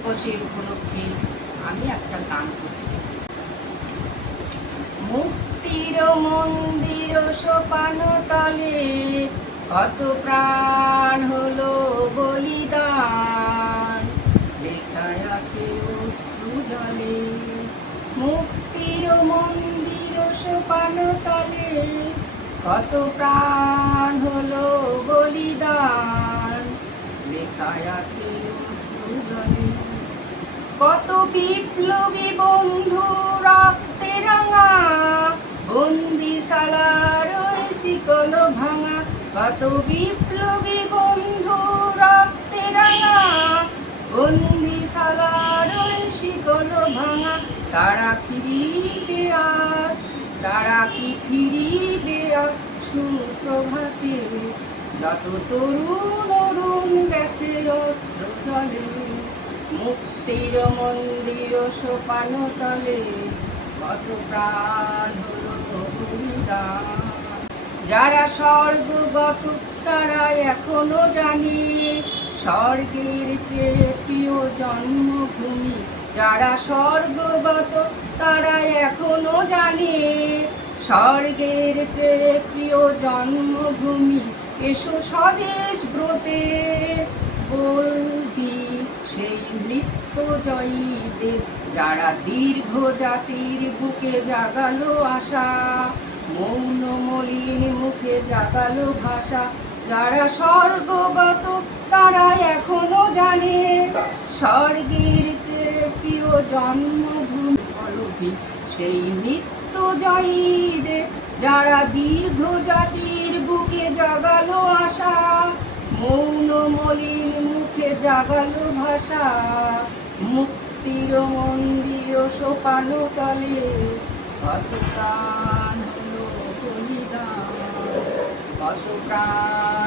দিবসের উপলক্ষে আমি একটা গান করছি। মুক্তির মন্দির সোপান তলে কত প্রাণ হলো বলিদান, লেখায় আছে অশ্রু জলে। মুক্তির মন্দির সোপান তলে কত প্রাণ হলো বলিদান, লেখায় আছে অশ্রু জলে। কত বিপ্লবী বন্ধু রক্তে রাঙা, বন্দিশালার ওই শিকল ভাঙা। কত বিপ্লবী বন্ধু রক্তে রাঙা, বন্দিশালার ওই শিকল ভাঙা। তারা ফিরিবে আজ, তারা কি ফিরিবে আজ সুপ্রভাতে, যত তরুণ অরুণ গেছে অস্ত্র জলে। মুক্তির মন্দির সোপান তলে কত প্রাণ হলো বলিদান। যারা স্বর্গগত তারা এখনো জানে স্বর্গের চেয়ে প্রিয় জন্মভূমি। যারা স্বর্গগত তারা এখনো জানে স্বর্গের চেয়ে প্রিয় জন্মভূমি। এসো স্বদেশ ব্রতে বলবি সেই মৃত্যুজয়ীদের, যারা দীর্ঘ জাতির বুকে জাগালো আশা, মৌন মলিন মুখে জাগালো ভাষা। যারা স্বর্গগত তারা এখনো জানে স্বর্গের চেয়ে প্রিয় জন্মভূমি অলৌকিক সেই মৃত্যুজয়ীদের, যারা দীর্ঘ জাতির বুকে জাগালো আশা, মৌন মলিন মুখে জাগালো ভাষা। মুক্তির মন্দির সোপান তলে কত প্রাণ হলো বলিদান, কত প্রাণ